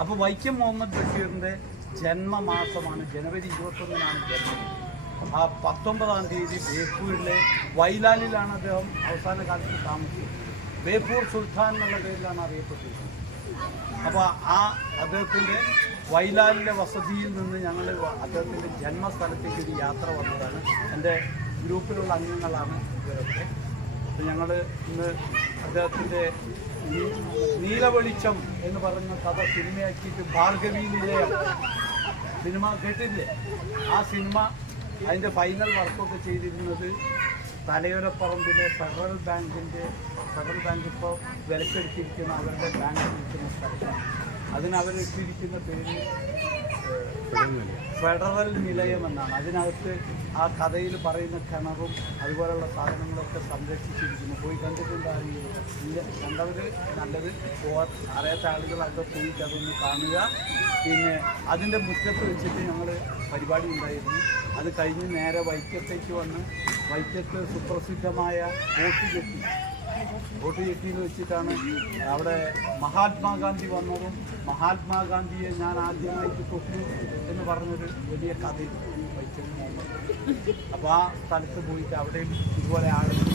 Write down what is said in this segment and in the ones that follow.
അപ്പോൾ വൈക്കം മുഹമ്മദ് ബഷീറിൻ്റെ ജന്മമാസമാണ് ജനുവരി 21-നാണ് ജന്മം. ആ 19-ാം തീയതി ബേപ്പൂരിലെ വൈലാലിലാണ് അദ്ദേഹം അവസാന കാലത്ത് താമസിച്ചത്. ബേപ്പൂർ സുൽത്താൻ എന്നുള്ള പേരിലാണ് അറിയപ്പെട്ടിരുന്നത്. അപ്പോൾ ആ അദ്ദേഹത്തിൻ്റെ വൈലാലിലെ വസതിയിൽ നിന്ന് ഞങ്ങൾ അദ്ദേഹത്തിൻ്റെ ജന്മസ്ഥലത്തേക്ക് ഒരു യാത്ര വന്നതാണ്. എൻ്റെ ഗ്രൂപ്പിലുള്ള അംഗങ്ങളാണ് ഇവരൊക്കെ. അപ്പോൾ ഞങ്ങൾ ഇന്ന് അദ്ദേഹത്തിൻ്റെ നീലവെളിച്ചം എന്ന് പറയുന്ന കഥ സിനിമയാക്കിയിട്ട് ഭാർഗവി നിലയം സിനിമ കേട്ടില്ലേ? ആ സിനിമ അതിൻ്റെ ഫൈനൽ വർക്കൊക്കെ ചെയ്തിരുന്നത് തലയോരപ്പറമ്പിലെ ഫെഡറൽ ബാങ്ക് ഇപ്പോൾ വിലക്കെടുത്തിരിക്കുന്ന അവരുടെ ബാങ്ക് നിൽക്കുന്ന സ്ഥലത്താണ്. അതിനവരിട്ടിരിക്കുന്ന പേര് ഫെഡറൽ നിലയം എന്നാണ്. അതിനകത്ത് ആ കഥയിൽ പറയുന്ന കിണറും അതുപോലെയുള്ള സാധനങ്ങളൊക്കെ സംരക്ഷിച്ചിരിക്കുന്നു. പോയി കണ്ടിട്ടുണ്ടായിരുന്നു. കണ്ടവർ നല്ലത്, അറിയാത്ത ആളുകളൊക്കെ പോയിട്ട് അതൊന്ന് കാണുക. പിന്നെ അതിൻ്റെ മുറ്റത്ത് വെച്ചിട്ട് ഞങ്ങൾ പരിപാടി ഉണ്ടായിരുന്നു. അത് കഴിഞ്ഞ് നേരെ വൈക്കത്തേക്ക് വന്ന് വൈക്കത്ത് സുപ്രസിദ്ധമായ വോട്ട് ചെട്ടിയിൽ വെച്ചിട്ടാണ് അവിടെ മഹാത്മാഗാന്ധി വന്നതും മഹാത്മാഗാന്ധിയെ ഞാൻ ആദ്യമായിട്ട് തൊട്ടു എന്ന് പറഞ്ഞൊരു വലിയ കഥയും വൈക്കം മുഹമ്മദ്. അപ്പോൾ ആ സ്ഥലത്ത് പോയിട്ട് അവിടെയും ഇതുപോലെ ആളുകൾ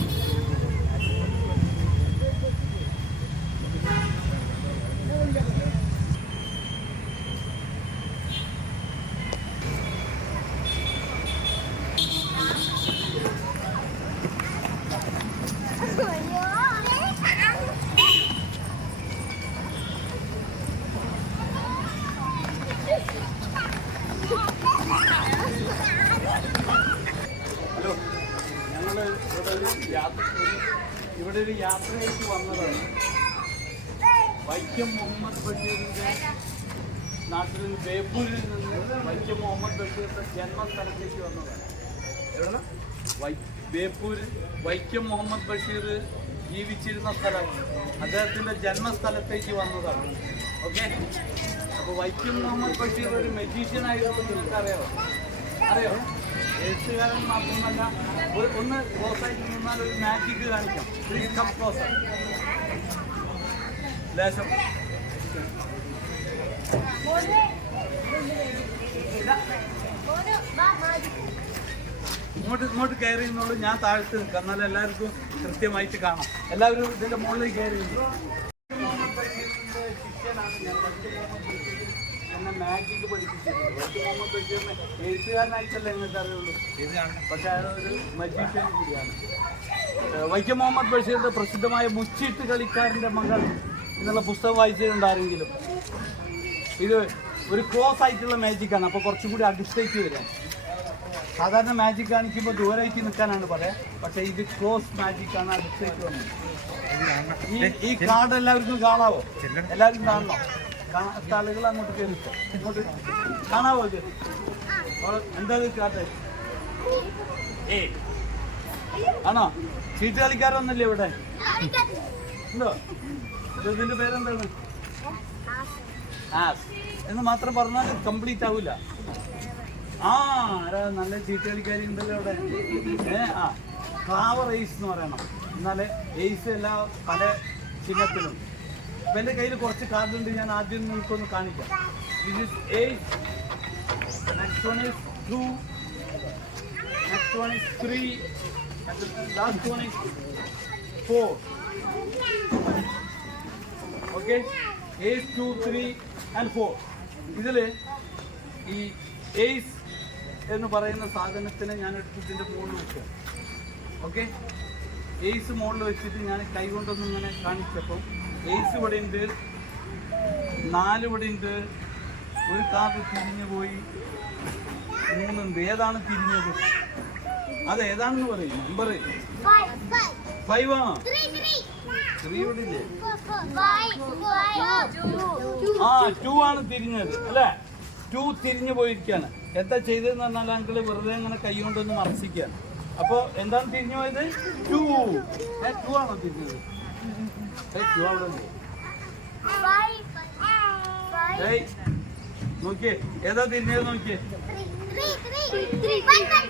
ഇവിടെ ഒരു യാത്രയിലേക്ക് വന്നതാണ്. വൈക്കം മുഹമ്മദ് ബഷീറിൻ്റെ നാട്ടിൽ ബേപ്പൂരിൽ നിന്ന് വൈക്കം മുഹമ്മദ് ബഷീറിൻ്റെ ജന്മസ്ഥലത്തേക്ക് വന്നതാണ്. എവിടെ? ബേപ്പൂർ വൈക്കം മുഹമ്മദ് ബഷീർ ജീവിച്ചിരുന്ന സ്ഥലം, അദ്ദേഹത്തിൻ്റെ ജന്മസ്ഥലത്തേക്ക് വന്നതാണ്. ഓക്കെ. അപ്പോൾ വൈക്കം മുഹമ്മദ് ബഷീർ ഒരു മെജീഷ്യനായിരുന്നു. നിങ്ങൾക്കറിയാമോ? അറിയോ? എഴുത്തുകാരൻ മാത്രമല്ല, ഒന്ന് ക്ലോസായിട്ട് നിന്നാൽ ഒരു മാജിക് കാണിക്കാം. Please come closer. ലേശം ഇങ്ങോട്ട് കയറി എന്നുള്ളൂ. ഞാൻ താഴത്ത് നിൽക്കാം, എന്നാലും എല്ലാവർക്കും കൃത്യമായിട്ട് കാണാം. എല്ലാവരും ഇതിൻ്റെ മുകളിലേക്ക് കയറി ശിഷ്യനാണ് ഞാൻ. എന്നെ മാജിക് പഠിപ്പിച്ചിട്ടുണ്ട്. വൈക്കം മുഹമ്മദ് ബഷീറിനെ എഴുത്തുകാരനായിട്ടല്ല നിങ്ങൾക്ക് അറിയുള്ളൂ, പക്ഷേ അതൊരു മജീഷ്യൻ കൂടിയാണ്. വൈക്കം മുഹമ്മദ് ബഷീറിൻ്റെ പ്രസിദ്ധമായ മുച്ചീട്ട് കളിക്കാരൻ്റെ മകൾ എന്നുള്ള പുസ്തകം വായിച്ചിട്ടുണ്ടാരെങ്കിലും? ഇത് ഒരു ക്ലോസ് ആയിട്ടുള്ള മാജിക്കാണ്. അപ്പോൾ കുറച്ചും കൂടി അടുത്തേക്ക് വരാൻ. സാധാരണ മാജിക് കാണിക്കുമ്പോൾ ദൂരേക്ക് നിൽക്കാനാണ് പറയാം, പക്ഷേ ഇത് ക്ലോസ് മാജിക്കാണ്, അടുത്തേക്ക് വന്നത്. ഈ കാർഡ് എല്ലാവർക്കും കാണാവോ? എല്ലാവരും കാണണം. കാണാത്ത ആളുകൾ അങ്ങോട്ട് കയറി ഇങ്ങോട്ട് കാണാവോ? ഇത് എന്താ കാട്ടെ? ആണോ? ചീട്ട് കളിക്കാരൊന്നുമില്ലേ ഇവിടെ? ഉണ്ടോ? ഇതിൻ്റെ പേരെന്താണ്? ആസ് എന്ന് മാത്രം പറഞ്ഞാൽ കംപ്ലീറ്റ് ആവില്ല. ആരാ നല്ല ചീട്ട് കളിക്കാരി ഉണ്ടല്ലോ ഇവിടെ. ആ ക്ലാവർ എയ്സ് എന്ന് പറയണം, എന്നാലേ എയ്സ് എല്ലാ പല ചിഹ്നത്തിലും. അപ്പം എൻ്റെ കയ്യിൽ കുറച്ച് കാർഡുണ്ട്, ഞാൻ ആദ്യം നിങ്ങൾക്കൊന്ന് കാണിക്കാം. This is 8, next one is 2, next one is 3, last one is 4. Okay, 8, 2, 3 and 4. ഇതിൽ ഈ എയ്സ് എന്ന് പറയുന്ന സാധനത്തിനെ ഞാൻ എടുത്തിട്ട് മുകളിൽ വെക്കുക. ഓക്കെ, എയ്സ് മുകളിൽ വെച്ചിട്ട് ഞാൻ കൈ കൊണ്ടൊന്നും ഇങ്ങനെ കാണിച്ചപ്പം എയ്സ് ഇവിടെ ഉണ്ട്, 4 ഇവിടെ ഉണ്ട്, ഒരു കാർഡ് തിരിഞ്ഞു പോയി, 3 ഉണ്ട്. ഏതാണ് തിരിഞ്ഞത്? അത് ഏതാണെന്ന് പറയും. നമ്പർ 5 ആണോ? 3 ഇവിടെ ഇല്ലേ? ആ 2 ആണ് തിരിഞ്ഞത് അല്ലേ? 2 തിരിഞ്ഞു പോയിരിക്കുകയാണ്. എന്താ ചെയ്തതെന്ന് പറഞ്ഞാൽ അങ്കിള് വെറുതെ അങ്ങനെ കൈ കൊണ്ടൊന്ന് മറച്ചിക്കുകയാണ്. അപ്പോൾ എന്താണ് തിരിഞ്ഞു പോയത്? 2 ആണോ തിരിഞ്ഞത്? 2 അവിടെ ഉണ്ട്. നോക്കിയേ, ഏതാ തിരിഞ്ഞത് നോക്കിയേ.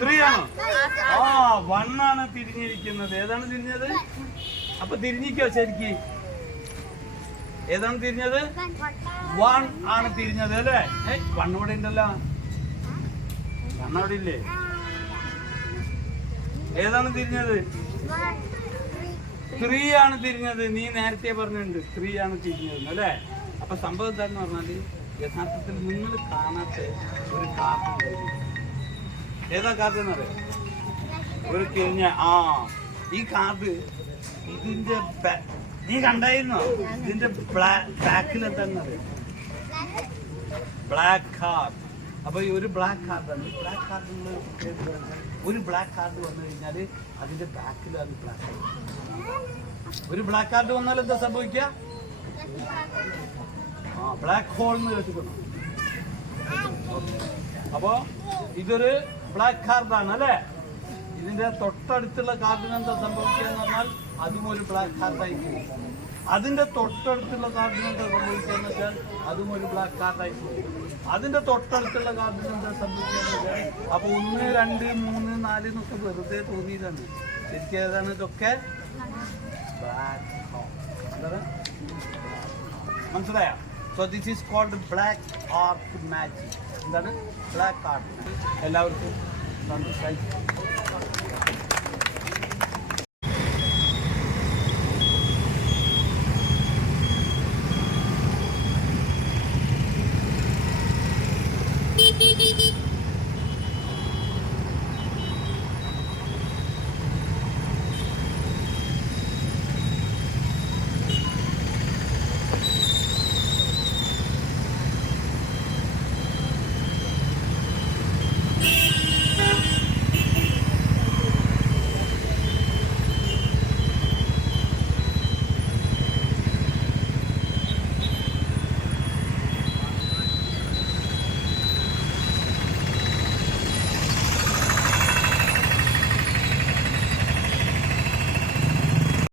3 ആണോ? ആ 1 ആണ് തിരിഞ്ഞിരിക്കുന്നത്. ഏതാണ് തിരിഞ്ഞത്? അപ്പൊ തിരിഞ്ഞിക്കോ ശരിക്ക്? ഏതാണ് തിരിഞ്ഞത്? 1 ആണ് തിരിഞ്ഞത് അല്ലേ? 1 ഇവിടെ ഉണ്ടല്ലോ. 1 അവിടെ ഇല്ലേ? ഏതാണ് തിരിഞ്ഞത്? 3 ആണ് തിരിഞ്ഞത്. നീ നേരത്തെ പറഞ്ഞിട്ടുണ്ട് 3 ആണ് തിരിഞ്ഞത് അല്ലേ? അപ്പൊ സംഭവം എന്താന്ന് പറഞ്ഞാല് യഥാർത്ഥത്തിൽ നിങ്ങൾ കാണാത്ത ഒരു കാർഡ് ഉണ്ടായിരുന്നു. ഏതാ കാർഡ് എന്നറിയാം? ഒരു തിരിഞ്ഞ ഈ കാർഡ് ഇതിന്റെ നീ കണ്ടായിരുന്നോ? ഇതിന്റെ ബാക്കിൽ എന്താണെന്നറിയാം? Black card. അപ്പൊ ഈ ഒരു ബ്ലാക്ക് കാർഡാണ്. ബ്ലാക്ക് കാർഡ് ഒരു ബ്ലാക്ക് കാർഡ് വന്നു കഴിഞ്ഞാൽ അതിന്റെ ബാക്കിൽ അത് ബ്ലാക്ക് കാർഡ്. ഒരു ബ്ലാക്ക് കാർഡ് വന്നാൽ എന്താ സംഭവിക്കുക? ബ്ലാക്ക് ഹോൾ എന്ന് കേട്ടിട്ടുണ്ടോ? അപ്പോ ഇതൊരു ബ്ലാക്ക് കാർഡാണ് അല്ലേ? ഇതിന്റെ തൊട്ടടുത്തുള്ള കാർഡിന് എന്താ സംഭവിക്കുക എന്ന് പറഞ്ഞാൽ അതും ഒരു ബ്ലാക്ക് കാർഡായി പോകും. അതിന്റെ തൊട്ടടുത്തുള്ള കാർഡിന് എന്താ സംഭവിക്കുക എന്ന് വെച്ചാൽ അതും ഒരു ബ്ലാക്ക് കാർഡായി പോകും. അതിന്റെ തൊട്ടടുത്തുള്ള കാർഡിന് എന്താ സംഭവിക്കുക എന്ന് വെച്ചാൽ അപ്പൊ 1, 2, 3, 4 എന്നൊക്കെ വെറുതെ തോന്നിയതാണ്. ശരിക്കും ഏതാണ് ഇതൊക്കെ? Black hole. മനസ്സിലായോ? So this is called black arc magic. എന്താണ് ബ്ലാക്ക് ആർക്ക്? എല്ലാവർക്കും